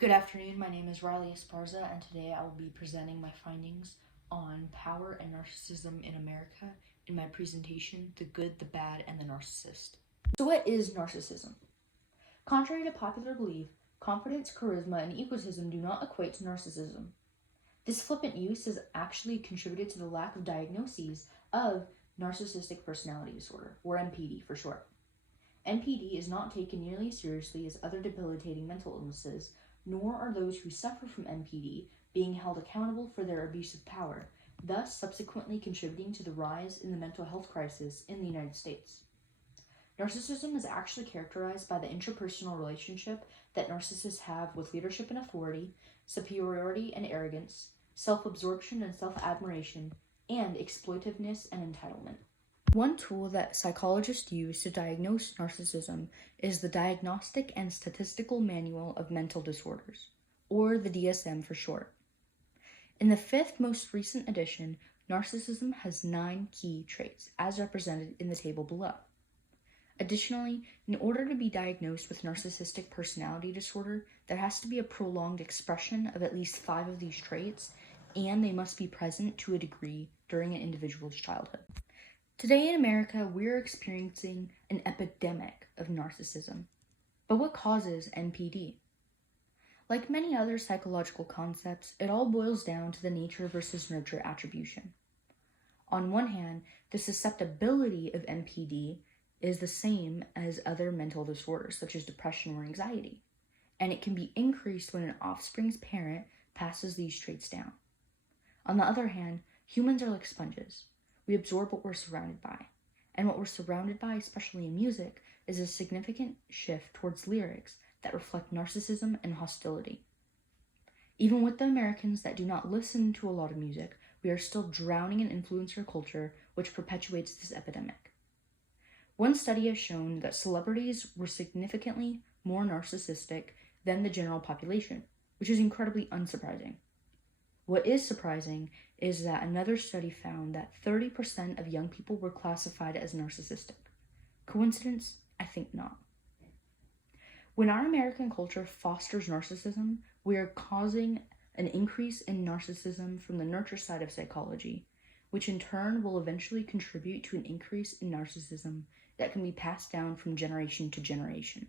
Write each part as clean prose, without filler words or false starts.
Good afternoon, my name is Riley Esparza, and today I will be presenting my findings on power and narcissism in America in my presentation, The Good, the Bad, and the Narcissist. So what is narcissism? Contrary to popular belief, confidence, charisma, and egotism do not equate to narcissism. This flippant use has actually contributed to the lack of diagnoses of narcissistic personality disorder, or NPD for short. NPD is not taken nearly as seriously as other debilitating mental illnesses, nor are those who suffer from NPD being held accountable for their abuse of power, thus subsequently contributing to the rise in the mental health crisis in the United States. Narcissism is actually characterized by the interpersonal relationship that narcissists have with leadership and authority, superiority and arrogance, self-absorption and self-admiration, and exploitiveness and entitlement. One tool that psychologists use to diagnose narcissism is the Diagnostic and Statistical Manual of Mental Disorders, or the DSM for short. In the fifth most recent edition, narcissism has 9 key traits, as represented in the table below. Additionally, in order to be diagnosed with narcissistic personality disorder, there has to be a prolonged expression of at least 5 of these traits, and they must be present to a degree during an individual's childhood. Today in America, we're experiencing an epidemic of narcissism. But what causes NPD? Like many other psychological concepts, it all boils down to the nature versus nurture attribution. On one hand, the susceptibility of NPD is the same as other mental disorders, such as depression or anxiety, and it can be increased when an offspring's parent passes these traits down. On the other hand, humans are like sponges. We absorb what we're surrounded by, and what we're surrounded by, especially in music, is a significant shift towards lyrics that reflect narcissism and hostility. Even with the Americans that do not listen to a lot of music, we are still drowning in influencer culture, which perpetuates this epidemic. One study has shown that celebrities were significantly more narcissistic than the general population, which is incredibly unsurprising. What is surprising is that another study found that 30% of young people were classified as narcissistic. Coincidence? I think not. When our American culture fosters narcissism, we are causing an increase in narcissism from the nurture side of psychology, which in turn will eventually contribute to an increase in narcissism that can be passed down from generation to generation.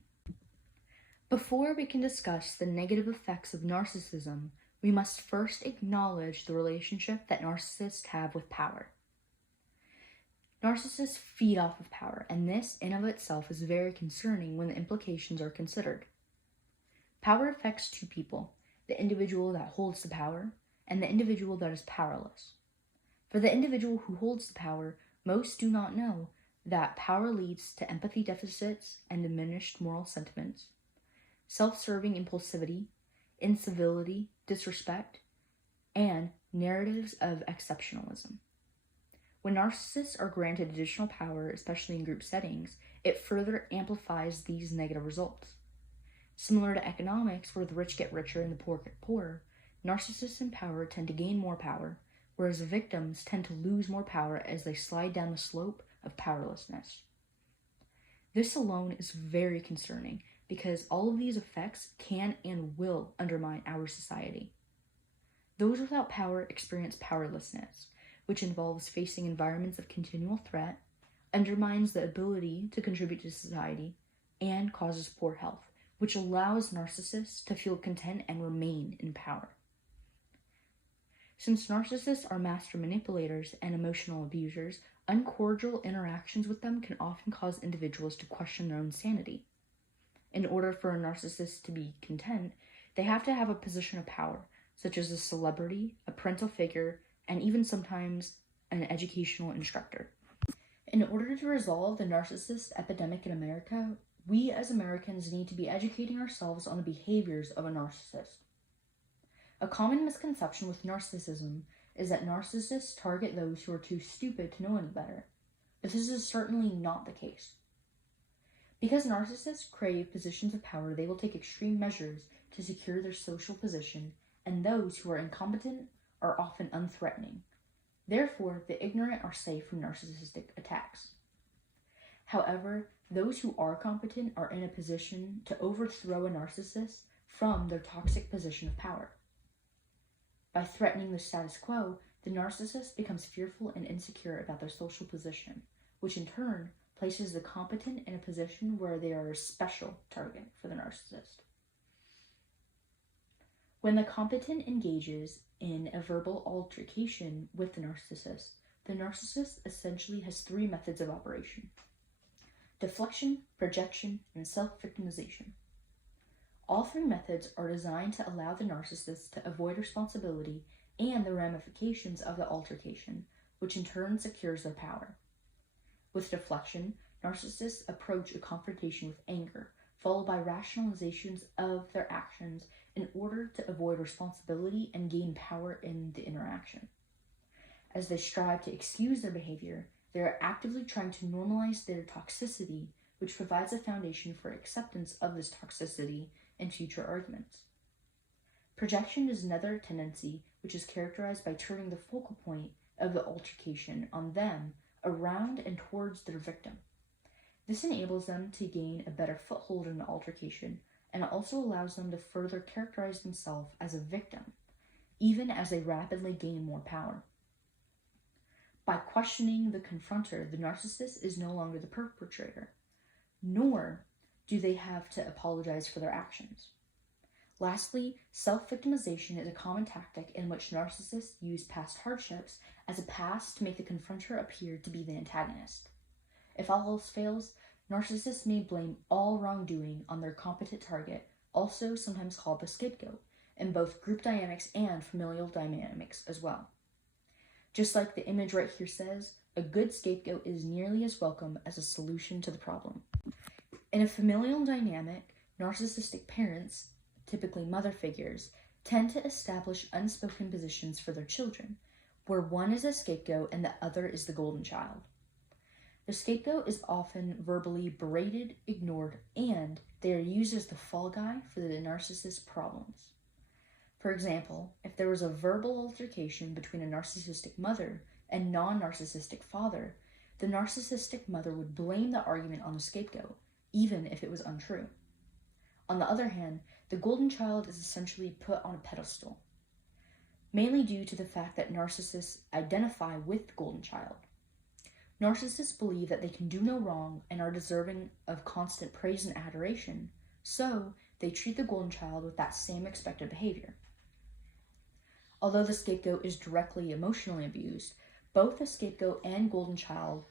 Before we can discuss the negative effects of narcissism, we must first acknowledge the relationship that narcissists have with power. Narcissists feed off of power, and this in of itself is very concerning when the implications are considered. Power affects 2 people, the individual that holds the power and the individual that is powerless. For the individual who holds the power, most do not know that power leads to empathy deficits and diminished moral sentiments, self-serving impulsivity, incivility, disrespect, and narratives of exceptionalism. When narcissists are granted additional power, especially in group settings, it further amplifies these negative results. Similar to economics, where the rich get richer and the poor get poorer, narcissists in power tend to gain more power, whereas the victims tend to lose more power as they slide down the slope of powerlessness. This alone is very concerning, because all of these effects can and will undermine our society. Those without power experience powerlessness, which involves facing environments of continual threat, undermines the ability to contribute to society, and causes poor health, which allows narcissists to feel content and remain in power. Since narcissists are master manipulators and emotional abusers, uncordial interactions with them can often cause individuals to question their own sanity. In order for a narcissist to be content, they have to have a position of power, such as a celebrity, a parental figure, and even sometimes an educational instructor. In order to resolve the narcissist epidemic in America, we as Americans need to be educating ourselves on the behaviors of a narcissist. A common misconception with narcissism is that narcissists target those who are too stupid to know any better, but this is certainly not the case. Because narcissists crave positions of power, they will take extreme measures to secure their social position, and those who are incompetent are often unthreatening. Therefore, the ignorant are safe from narcissistic attacks. However, those who are competent are in a position to overthrow a narcissist from their toxic position of power. By threatening the status quo, the narcissist becomes fearful and insecure about their social position, which in turn places the competent in a position where they are a special target for the narcissist. When the competent engages in a verbal altercation with the narcissist essentially has three methods of operation: deflection, projection, and self-victimization. All three methods are designed to allow the narcissist to avoid responsibility and the ramifications of the altercation, which in turn secures their power. With deflection, narcissists approach a confrontation with anger, followed by rationalizations of their actions in order to avoid responsibility and gain power in the interaction. As they strive to excuse their behavior, they are actively trying to normalize their toxicity, which provides a foundation for acceptance of this toxicity in future arguments. Projection is another tendency which is characterized by turning the focal point of the altercation on them, around and towards their victim. This enables them to gain a better foothold in the altercation, and it also allows them to further characterize themselves as a victim, even as they rapidly gain more power. By questioning the confronter, the narcissist is no longer the perpetrator, nor do they have to apologize for their actions. Lastly, self-victimization is a common tactic in which narcissists use past hardships as a pass to make the confronter appear to be the antagonist. If all else fails, narcissists may blame all wrongdoing on their competent target, also sometimes called the scapegoat, in both group dynamics and familial dynamics as well. Just like the image right here says, a good scapegoat is nearly as welcome as a solution to the problem. In a familial dynamic, narcissistic parents, typically mother figures, tend to establish unspoken positions for their children, where one is a scapegoat and the other is the golden child. The scapegoat is often verbally berated, ignored, and they are used as the fall guy for the narcissist's problems. For example, if there was a verbal altercation between a narcissistic mother and non-narcissistic father, the narcissistic mother would blame the argument on the scapegoat, even if it was untrue. On the other hand, the golden child is essentially put on a pedestal, mainly due to the fact that narcissists identify with the golden child. Narcissists believe that they can do no wrong and are deserving of constant praise and adoration, so they treat the golden child with that same expected behavior. Although the scapegoat is directly emotionally abused, both the scapegoat and golden child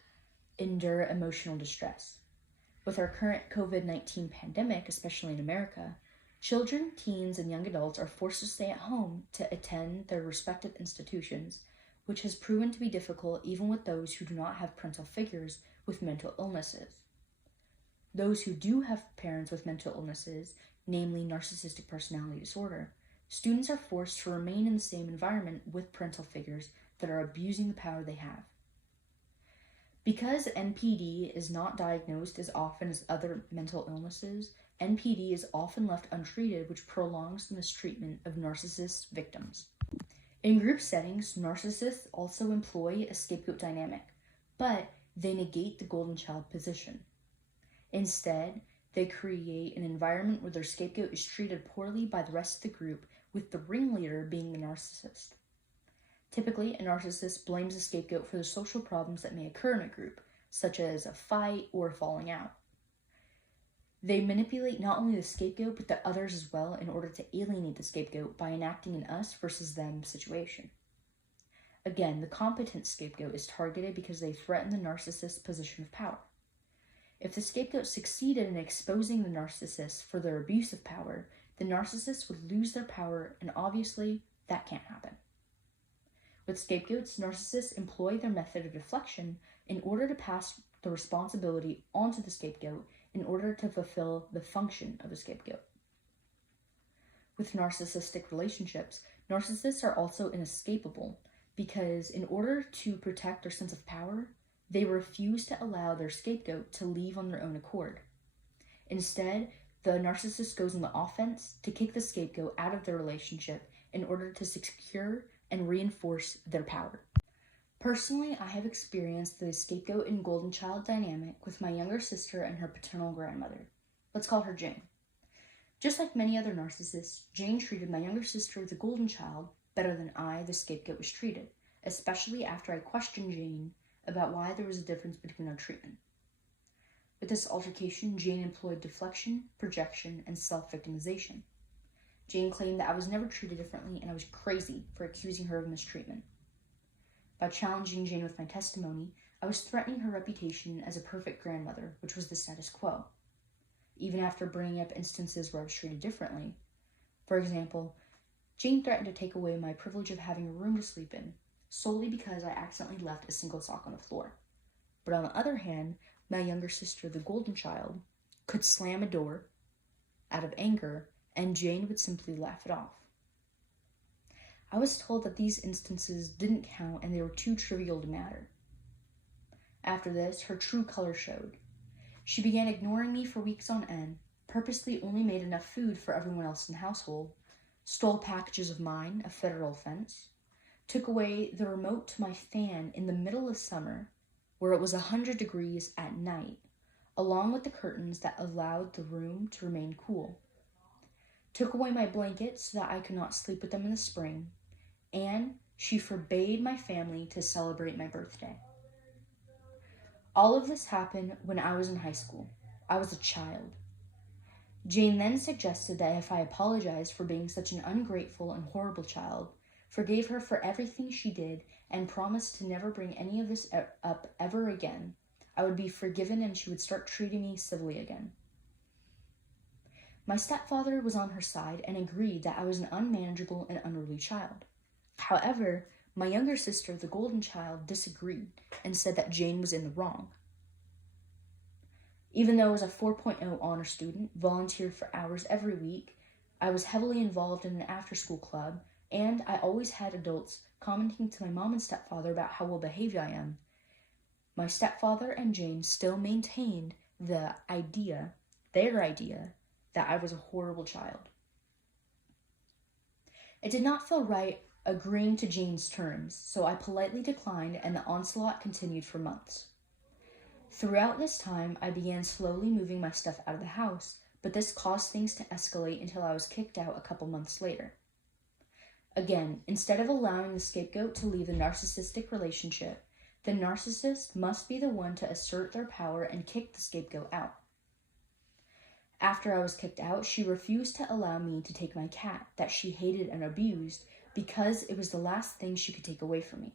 endure emotional distress. With our current COVID-19 pandemic, especially in America, children, teens, and young adults are forced to stay at home to attend their respective institutions, which has proven to be difficult even with those who do not have parental figures with mental illnesses. Those who do have parents with mental illnesses, namely narcissistic personality disorder, students are forced to remain in the same environment with parental figures that are abusing the power they have. Because NPD is not diagnosed as often as other mental illnesses, NPD is often left untreated, which prolongs the mistreatment of narcissist victims. In group settings, narcissists also employ a scapegoat dynamic, but they negate the golden child position. Instead, they create an environment where their scapegoat is treated poorly by the rest of the group, with the ringleader being the narcissist. Typically, a narcissist blames the scapegoat for the social problems that may occur in a group, such as a fight or a falling out. They manipulate not only the scapegoat, but the others as well in order to alienate the scapegoat by enacting an us versus them situation. Again, the competent scapegoat is targeted because they threaten the narcissist's position of power. If the scapegoat succeeded in exposing the narcissist for their abuse of power, the narcissist would lose their power, and obviously, that can't happen. With scapegoats, narcissists employ their method of deflection in order to pass the responsibility onto the scapegoat in order to fulfill the function of the scapegoat. With narcissistic relationships, narcissists are also inescapable because in order to protect their sense of power, they refuse to allow their scapegoat to leave on their own accord. Instead, the narcissist goes on the offense to kick the scapegoat out of their relationship in order to secure and reinforce their power. Personally, I have experienced the scapegoat and golden child dynamic with my younger sister and her paternal grandmother. Let's call her Jane. Just like many other narcissists, Jane treated my younger sister, the golden child, better than I, the scapegoat, was treated, especially after I questioned Jane about why there was a difference between our treatment. With this altercation, Jane employed deflection, projection, and self-victimization. Jane claimed that I was never treated differently and I was crazy for accusing her of mistreatment. By challenging Jane with my testimony, I was threatening her reputation as a perfect grandmother, which was the status quo. Even after bringing up instances where I was treated differently. For example, Jane threatened to take away my privilege of having a room to sleep in, solely because I accidentally left a single sock on the floor. But on the other hand, my younger sister, the golden child, could slam a door out of anger, and Jane would simply laugh it off. I was told that these instances didn't count and they were too trivial to matter. After this, her true color showed. She began ignoring me for weeks on end, purposely only made enough food for everyone else in the household, stole packages of mine, a federal offense, took away the remote to my fan in the middle of summer, where it was 100 degrees at night, along with the curtains that allowed the room to remain cool, took away my blankets so that I could not sleep with them in the spring, and she forbade my family to celebrate my birthday. All of this happened when I was in high school. I was a child. Jane then suggested that if I apologized for being such an ungrateful and horrible child, forgave her for everything she did, and promised to never bring any of this up ever again, I would be forgiven and she would start treating me civilly again. My stepfather was on her side and agreed that I was an unmanageable and unruly child. However, my younger sister, the golden child, disagreed and said that Jane was in the wrong. Even though I was a 4.0 honor student, volunteered for hours every week, I was heavily involved in an after-school club, and I always had adults commenting to my mom and stepfather about how well behaved I am, my stepfather and Jane still maintained their idea, that I was a horrible child. It did not feel right agreeing to Jane's terms, so I politely declined and the onslaught continued for months. Throughout this time, I began slowly moving my stuff out of the house, but this caused things to escalate until I was kicked out a couple months later. Again, instead of allowing the scapegoat to leave the narcissistic relationship, the narcissist must be the one to assert their power and kick the scapegoat out. After I was kicked out, she refused to allow me to take my cat that she hated and abused because it was the last thing she could take away from me.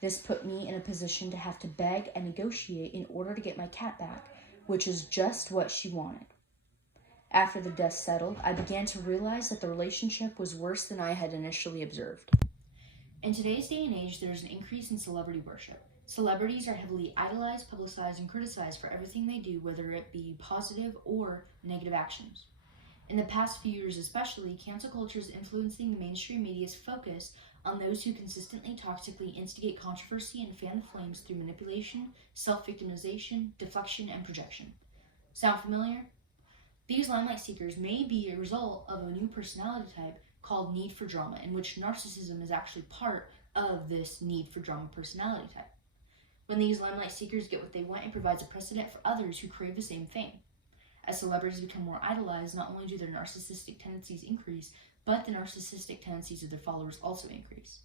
This put me in a position to have to beg and negotiate in order to get my cat back, which is just what she wanted. After the dust settled, I began to realize that the relationship was worse than I had initially observed. In today's day and age, there is an increase in celebrity worship. Celebrities are heavily idolized, publicized, and criticized for everything they do, whether it be positive or negative actions. In the past few years especially, cancel culture is influencing the mainstream media's focus on those who consistently toxically instigate controversy and fan the flames through manipulation, self-victimization, deflection, and projection. Sound familiar? These limelight seekers may be a result of a new personality type called need for drama, in which narcissism is actually part of this need for drama personality type. When these limelight seekers get what they want, it provides a precedent for others who crave the same thing. As celebrities become more idolized, not only do their narcissistic tendencies increase, but the narcissistic tendencies of their followers also increase.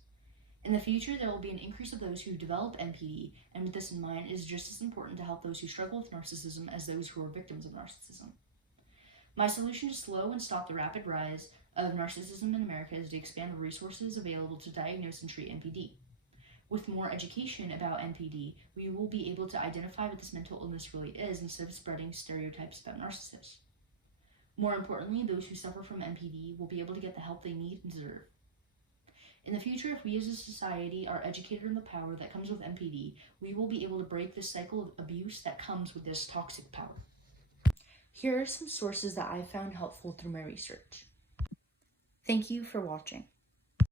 In the future, there will be an increase of those who develop NPD, and with this in mind, it is just as important to help those who struggle with narcissism as those who are victims of narcissism. My solution to slow and stop the rapid rise of narcissism in America is to expand the resources available to diagnose and treat NPD. With more education about NPD, we will be able to identify what this mental illness really is instead of spreading stereotypes about narcissists. More importantly, those who suffer from NPD will be able to get the help they need and deserve. In the future, if we as a society are educated on the power that comes with NPD, we will be able to break this cycle of abuse that comes with this toxic power. Here are some sources that I found helpful through my research. Thank you for watching.